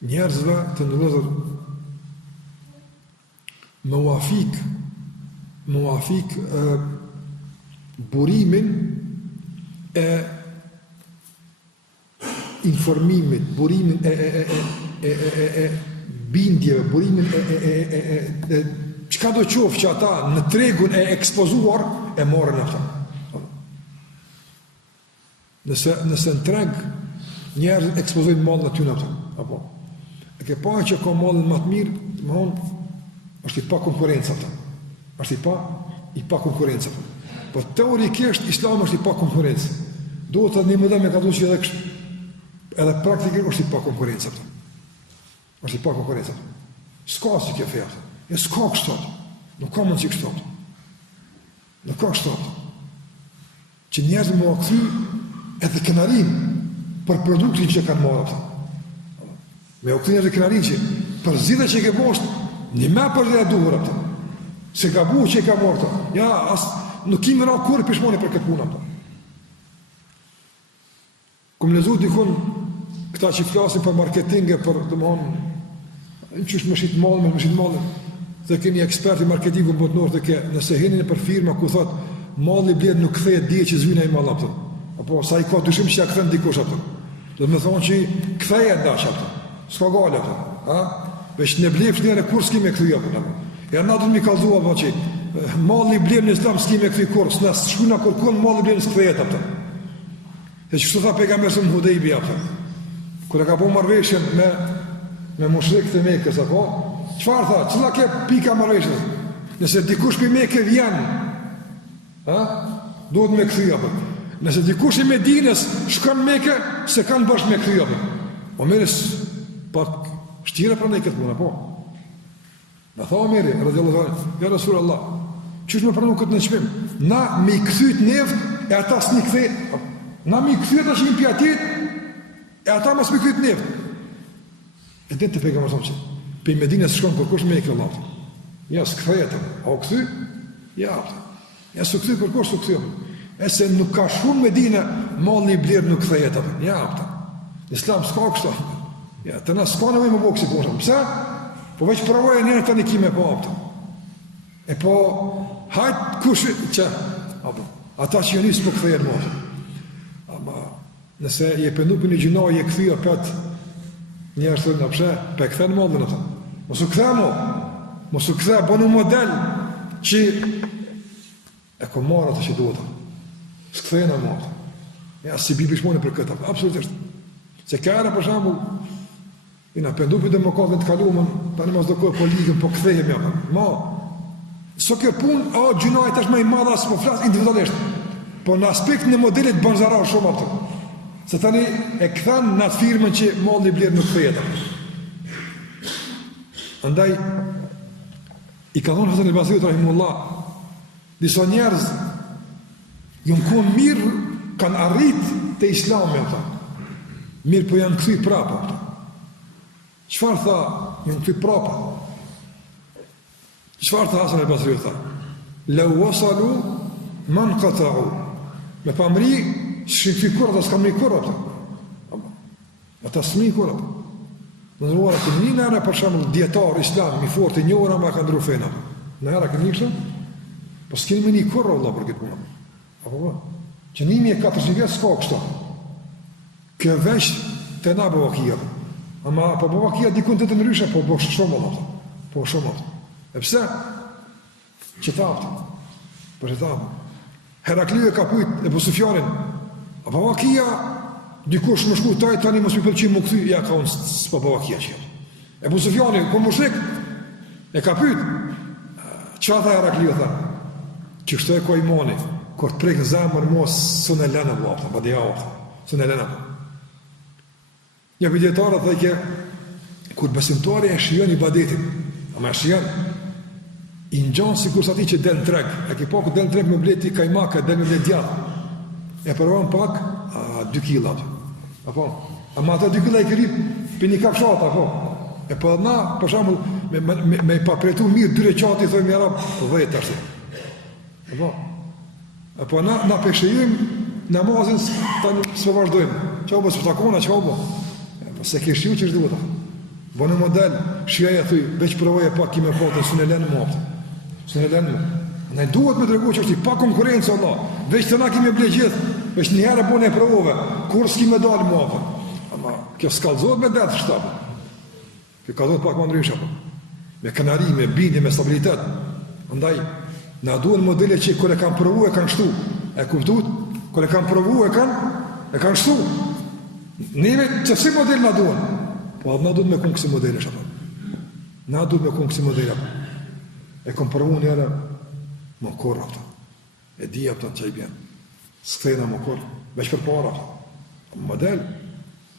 njerëzve të ndërëzër më uafik burimin e informimit, burimin e bindjeve, burimin e çka do qofë që ata në tregun e ekspozuar e morën ata. Nëse në treg njerëzit ekspozojnë mallin e tyre ata, apo e ke pa që ka mallin më të mirë, domthonë është i pa konkurrencë ata. Është i pa konkurrencë. Po teorikisht Islami është i pa konkurrencë. Duhet të ndihmë me ka thonë që edhe praktikisht është i pa konkurrencë ata. Është i pa konkurrencë. S'ka si kjo fe. E s'ka kështu. Nuk ka mundësi kështu. Nuk ka kështu. Që njerëzit më kthy edhe kënarin për produktin që kanë marrë ata. Me u kthy edhe kënarin që për zgjidhja që ke bosh, një më për dhe duhur ata. Se gabu që e ka marrë ata. Ja, nuk kemi ra kur pishmoni për këtë punë ata. Kum lezu dikun këta që flasin për marketinge, për domthonë qysh më shit mallin, dhe keni eksperti marketingu botnor të ke, nëse hinin për firma ku thot malli bler nuk kthehet dije që zvyna i mall atë. Apo sa i ka dyshim që ja kthen dikush atë. Do të më thonë që kthehet dash atë. S'ka gale atë, ha? Veç në blef njëre kur s'ki me kthy apo. Ja na do të më kallzua apo që malli bler në Islam s'ki me kthy kur, s'na shkuna kurkun malli bler s'kthehet atë. E çfarë tha pejgamberi në Hudejbi apo? Kur e ka bërë marrëveshjen me mushrikët e Mekës apo? Çfarë tha? Cilla ke pika marrëveshjes? Nëse dikush për Mekë vjen, ha? Duhet me kthy apo? Nëse dikush i Medinës shkon në Mekë, se kanë bashkë me kthy apo? Omeris pak shtira pranë këtë punë apo? Na tha Omeri radhiyallahu anhu, ja Rasulullah, çish më pranon këtë në çmim? Na me kthyt nev e ata s'ni kthe. Na mi kthyet tash një pjatit e ata mos më kthyt nev. E ditë të pegam asoj. Pe Medinës shkon kërkosh me këtë Allah. Ja s'kthehet. O kthy? Ja. Ja s'u kthy kërkosh s'u kthy. Ese nuk ka shumë Medinë, malli i bler nuk kthehet atë. Ja ata. Islam s'ka kështu. Ja, të na s'ka nevojë më boksi po. Pse? Po veç provojë një tani kimë po ata. E po hajt kush që apo ata që nis po kthehen më. Ama nëse je penupin e gjinoj e kthyo pat njerëz thonë pse pe kthen mallin ata. Mos u kthemo. Mos u kthe bën un model që e ka marrë atë që duhet. S'kthehen më. Ja si bibishmoni për këtë. Absolutisht. Se kara për shembull ina pendupi demokratët të kaluamën, tani mos do kohë politikën, po kthehemi apo. Mo. So kjo punë, gjinoj tash më i madh as po flas individualisht. Po në aspektin e modelit bën zarar shumë atë. Se tani e kthan në atë firmën që malli bler nuk kthehet. Andaj i ka thonë Hasan al-Basri rahimullah, disa njerëz janë ku mirë kanë arrit te Islami ata. Mirë po janë kthy prapa ata. Çfarë tha? Janë kthy prapa. Çfarë tha Hasan al-Basri tha? Law wasalu man qata'u. Me pamri shqipti kur ata s'kam kur ata. Ata s'mi kur ata. Në ruara të një nëra për shembull dietar islam i fortë një ora ma ka ndru fena. Në era këtë njështëm, po s'keni me një kurra Allah për këtë punë. Apo ba? Që 1400 vjetë s'ka kështu. Kjo veç të na bëvakia. Ama po bëvakia dikun të ndryshe, po bësh shumë Allah. Po shumë Allah. E pse? Që ta aftë. Për që ta aftë. Herakliu e ka pujt e Sufjanin. A bëvakia dikush më shku taj tani mos më pëlqej më kthy, ja ka unë s'po bëvakia që. E Sufjani, ku mushrik, e ka pyet. Çfarë tha Herakliu tha? Që kështu e ka imani, kur të prek zemër mos sonë lëna vllap, pa dia ota. Sonë lëna. Ja vjetarët thonë që kur besimtari e shijon ibadetin, ama shijon i ngjon sikur sa ti që del në treg, e ke pak del në treg me bleti kajmaka, del me blet djath. E provon pak 2 kg. Apo, ama ata 2 kg i krip për një kafshat apo. E po na, për shembull, me papretu mirë 2 recati thonë me arab, po vjet tash. Apo na peshëjim namazin tani s'po vazhdojmë. Çao mos takona, çao po. Se ke shiu që është duhet. Bënë model, shjeja thuj, veç provoje pak kime patën, së në lenë më apëtë. Së në lenë më. Ne duhet me tregu që është i pa konkurencë, Allah. Veç të na kime ble gjithë, veç një herë bënë e provove, kur s'ki me dalë më apëtë. Ama, kjo s'kallëzohet me detë shtapë. Kjo ka dhëtë pak më ndryshë, me kënari, me bindje, me stabilitet. Andaj, na duhet modele që kër e kanë provu e kanë shtu. E kuptut? Kër e kanë provu e kanë shtu. Neve që si model na duhet? Po na duhet me kënë kësi modele, shapë. Na duhet me kënë kësi modele. E kom provu njëre, më korra, e dhja pëtë që i bjenë. S'kthejna më korra, veç për para. Model.